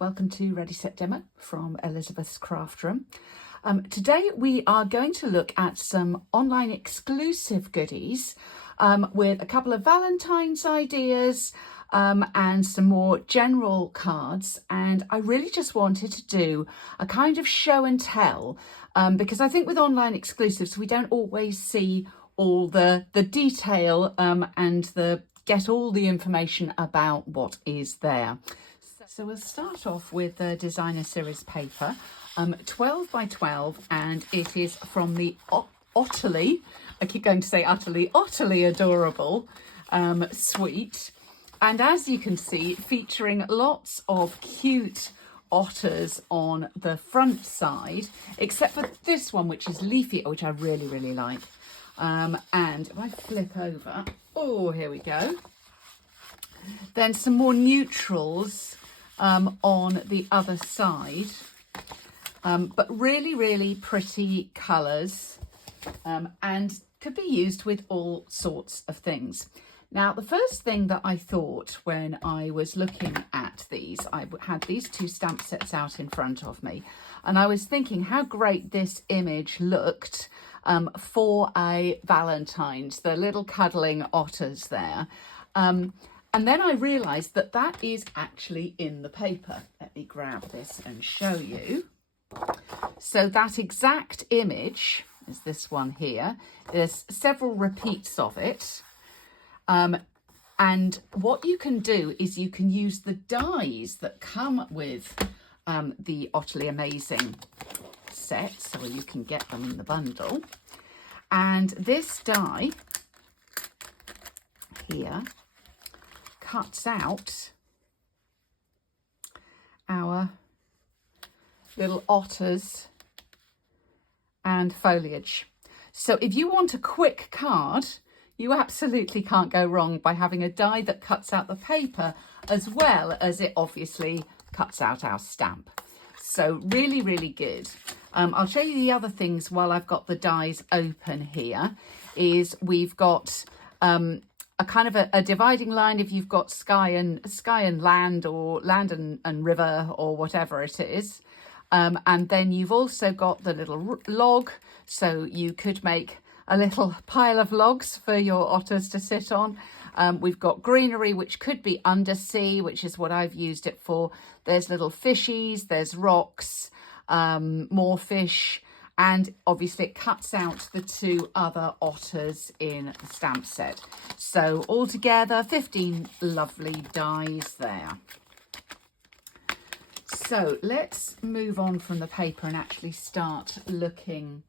welcome to Ready Set Demo from Elizabeth's Craft Room. Today we are going to look at some online exclusive goodies with a couple of Valentine's ideas and some more general cards, and I really just wanted to do a kind of show and tell because I think with online exclusives we don't always see all the detail and get all the information about what is there. So we'll start off with the designer series paper, 12 by 12, and it is from the Otterly, I keep going to say Utterly, Otterly Adorable suite. And as you can see, featuring lots of cute otters on the front side, except for this one, which is leafy, which I really, really like. And if I flip over, oh, here we go. Then some more neutrals on the other side, but really, really pretty colours and could be used with all sorts of things. Now, the first thing that I thought when I was looking at these, I had these two stamp sets out in front of me, and I was thinking how great this image looked for a Valentine's, the little cuddling otters there. And then I realised that that is actually in the paper. Let me grab this and show you. So that exact image is this one here. There's several repeats of it. And what you can do is you can use the dies that come with the Otterly Amazing set, so you can get them in the bundle. And this die here cuts out our little otters and foliage. So if you want a quick card, you absolutely can't go wrong by having a die that cuts out the paper as well as it obviously cuts out our stamp. So really, really good. I'll show you the other things while I've got the dies open here. Is we've got a kind of a dividing line if you've got sky and land, or land and river, or whatever it is. And then you've also got the little log, so you could make a little pile of logs for your otters to sit on. We've got greenery, which could be undersea, which is what I've used it for. There's little fishies, there's rocks, more fish, and obviously it cuts out the two other otters in the stamp set. So altogether 15 lovely dies there. So let's move on from the paper and actually start looking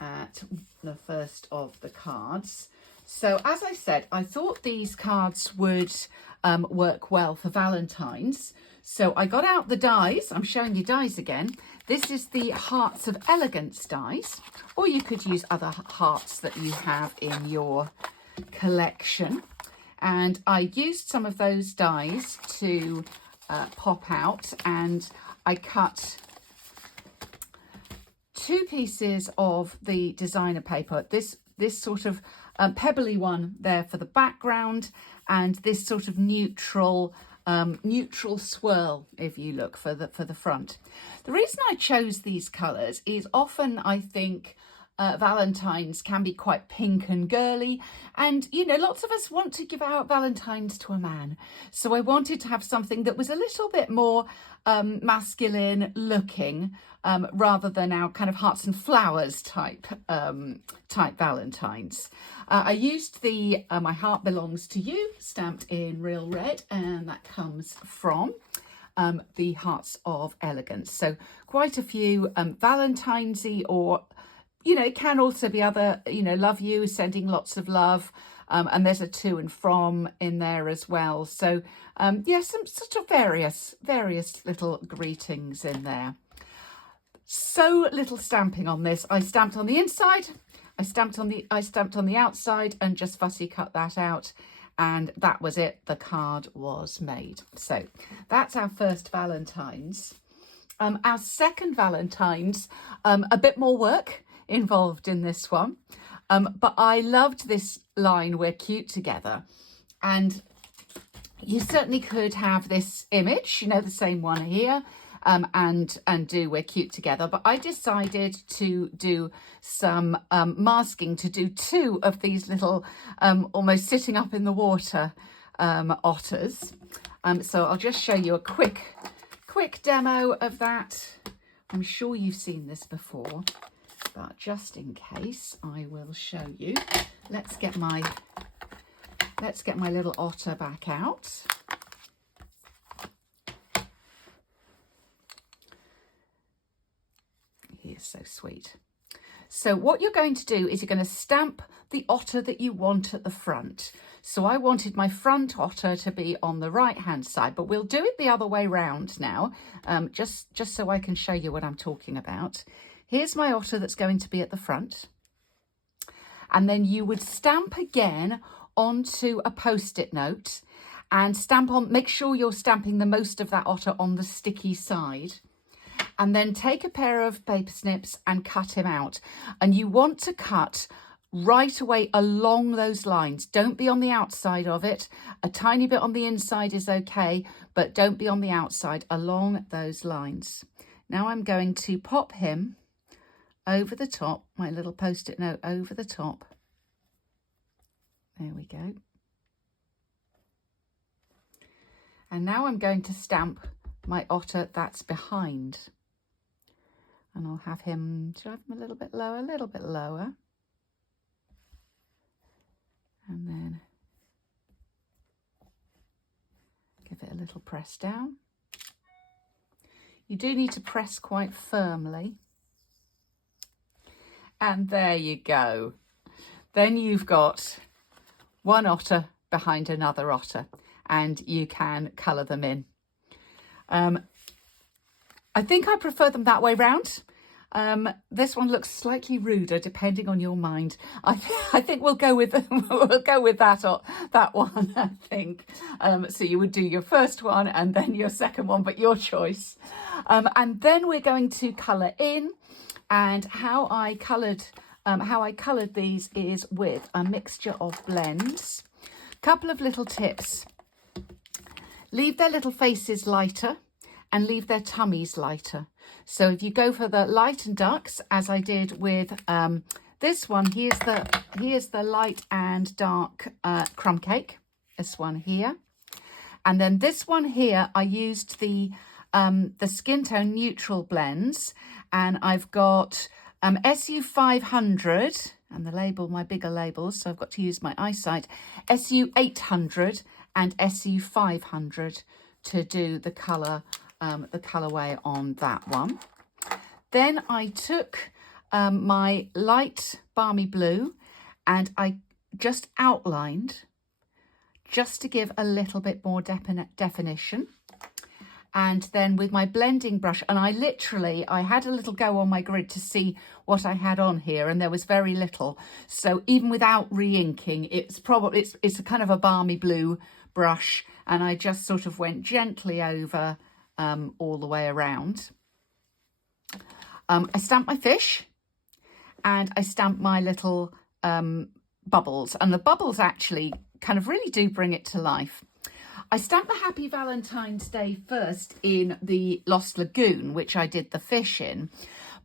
at the first of the cards. So as I said, I thought these cards would work well for Valentine's. So I got out the dies. I'm showing you dies again. This is the Hearts of Elegance dies, or you could use other hearts that you have in your collection. And I used some of those dies to pop out, and I cut two pieces of the designer paper. This sort of pebbly one there for the background, and this sort of neutral swirl, if you look, for the front. The reason I chose these colours is often I think Valentine's can be quite pink and girly, and you know, lots of us want to give out Valentine's to a man, so I wanted to have something that was a little bit more masculine looking, rather than our kind of hearts and flowers type Valentine's. I used the My Heart Belongs to You stamped in real red, and that comes from the Hearts of Elegance. So quite a few Valentine's-y, or you know, it can also be other, you know, love you, sending lots of love. And there's a to and from in there as well. So, yeah, some sort of various little greetings in there. So little stamping on this. I stamped on the inside, I stamped on the outside, and just fussy cut that out. And that was it. The card was made. So that's our first Valentine's. Our second Valentine's, a bit more work involved in this one, but I loved this line, We're Cute Together, and You certainly could have this image, you know, the same one here, and do We're Cute Together. But I decided to do some masking, to do 2 of these little almost sitting up in the water otters. So I'll just show you a quick demo of that. I'm sure you've seen this before, but just in case, I will show you. Let's get my little otter back out. He is so sweet. So what you're going to do is you're going to stamp the otter that you want at the front. So I wanted my front otter to be on the right hand side, but we'll do it the other way round now, just so I can show you what I'm talking about. Here's my otter that's going to be at the front. And then you would stamp again onto a post-it note and stamp on, make sure you're stamping the most of that otter on the sticky side. And then take a pair of paper snips and cut him out. And you want to cut right away along those lines. Don't be on the outside of it. A tiny bit on the inside is okay, but don't be on the outside, along those lines. Now I'm going to pop him over the top, my little post-it note over the top. There we go. And now I'm going to stamp my otter that's behind. And I'll have him, should I have him a little bit lower? And then give it a little press down. You do need to press quite firmly. And there you go. Then you've got one otter behind another otter, and you can colour them in. I think I prefer them that way round. This one looks slightly ruder, depending on your mind. I think we'll go with that one. I think so. You would do your first one and then your second one, but your choice. And then we're going to colour in. And how I coloured these is with a mixture of blends. Couple of little tips: leave their little faces lighter and leave their tummies lighter. So if you go for the light and ducks, as I did with this one, here's the light and dark crumb cake, this one here. And then this one here, I used the skin tone neutral blends, and I've got SU 500 and the label, my bigger labels, so I've got to use my eyesight, SU 800 and SU 500 to do the colorway on that one. Then I took my light balmy blue and I just outlined, just to give a little bit more definition. And then with my blending brush, and I had a little go on my grid to see what I had on here, and there was very little. So even without re-inking, it's a kind of a balmy blue brush, and I just sort of went gently over all the way around. I stamped my fish, and I stamped my little bubbles, and the bubbles actually kind of really do bring it to life. I stamped the Happy Valentine's Day first in the Lost Lagoon, which I did the fish in,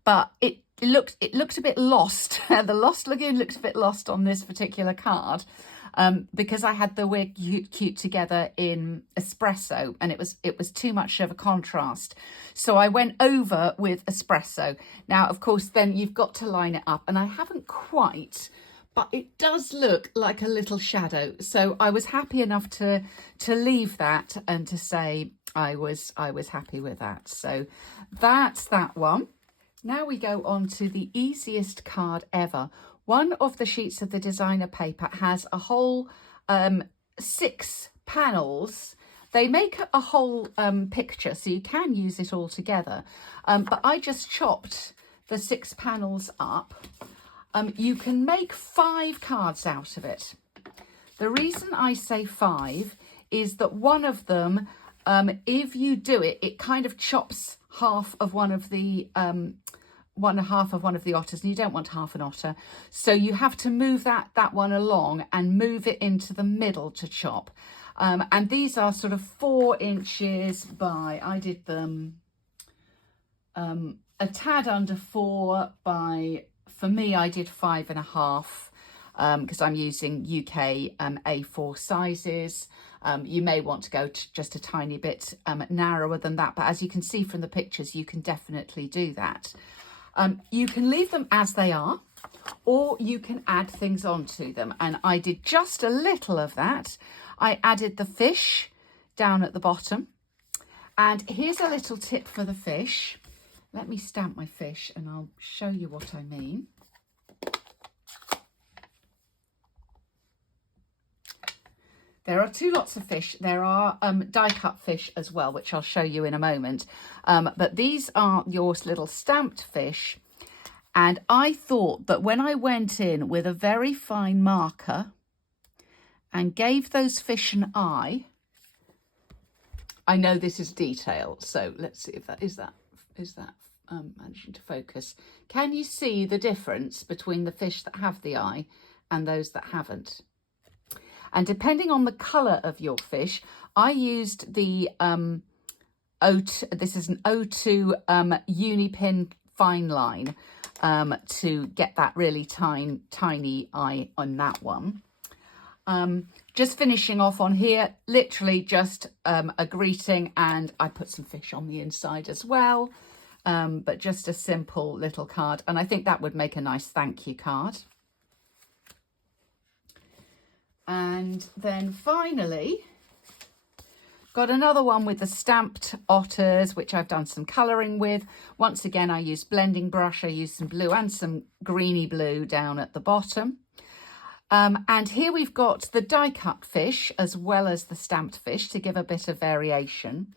but it looked a bit lost. The Lost Lagoon looked a bit lost on this particular card because I had the We're Cute Together in espresso, and it was too much of a contrast. So I went over with espresso. Now, of course, then you've got to line it up, and I haven't quite, but it does look like a little shadow. So I was happy enough to leave that and to say I was happy with that. So that's that one. Now we go on to the easiest card ever. One of the sheets of the designer paper has a whole 6 panels. They make a whole picture, so you can use it all together. But I just chopped the 6 panels up. You can make 5 cards out of it. The reason I say 5 is that one of them, if you do it, it kind of chops half of one of the half of one of the otters, and you don't want half an otter. So you have to move that one along and move it into the middle to chop. And these are sort of 4 inches by, I did them a tad under 4 by, for me, I did 5.5, because I'm using UK A4 sizes. You may want to go to just a tiny bit narrower than that, but as you can see from the pictures, you can definitely do that. You can leave them as they are, or you can add things onto them, and I did just a little of that. I added the fish down at the bottom, and here's a little tip for the fish. Let me stamp my fish and I'll show you what I mean. There are 2 lots of fish. There are die cut fish as well, which I'll show you in a moment. But these are your little stamped fish. And I thought that when I went in with a very fine marker and gave those fish an eye, I know this is detail, so let's see if that is managing to focus. Can you see the difference between the fish that have the eye and those that haven't? And depending on the colour of your fish, I used the this is an O2 Unipin fine line to get that really tiny eye on that one. Just finishing off on here, literally just a greeting, and I put some fish on the inside as well, but just a simple little card, and I think that would make a nice thank you card. And then finally, got another one with the stamped otters, which I've done some colouring with. Once again, I used blending brush. I used some blue and some greeny blue down at the bottom. And here we've got the die cut fish as well as the stamped fish to give a bit of variation.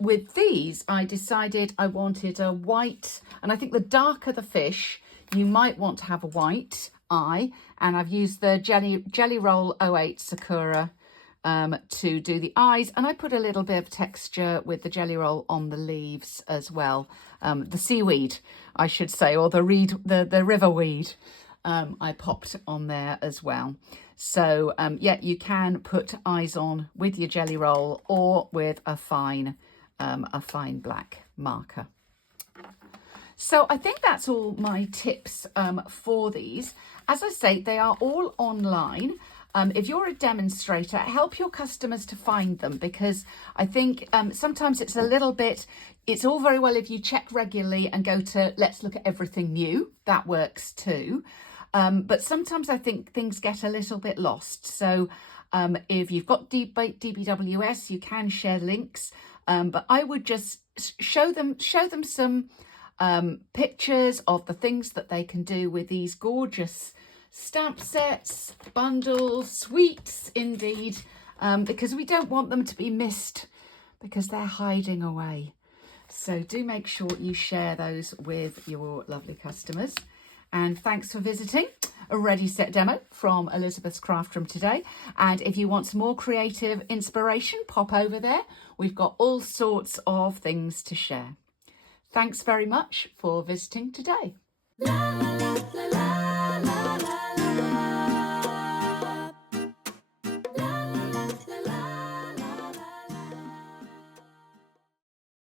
With these, I decided I wanted a white, and I think the darker the fish, you might want to have a white eye, and I've used the Jelly Roll 08 Sakura to do the eyes, and I put a little bit of texture with the Jelly Roll on the leaves as well. The seaweed, I should say, or the river weed, I popped on there as well. So yeah, you can put eyes on with your Jelly Roll or with a fine black marker. So I think that's all my tips for these. As I say, they are all online. If you're a demonstrator, help your customers to find them, because I think sometimes it's a little bit, it's all very well if you check regularly and go to let's look at everything new. That works too. But sometimes I think things get a little bit lost. So if you've got DBWS, you can share links, but I would just show them some pictures of the things that they can do with these gorgeous stamp sets, bundles, sweets indeed, because we don't want them to be missed because they're hiding away. So do make sure you share those with your lovely customers. And thanks for visiting a Ready Set Demo from Elizabeth's Craft Room today. And if you want some more creative inspiration, pop over there. We've got all sorts of things to share. Thanks very much for visiting today.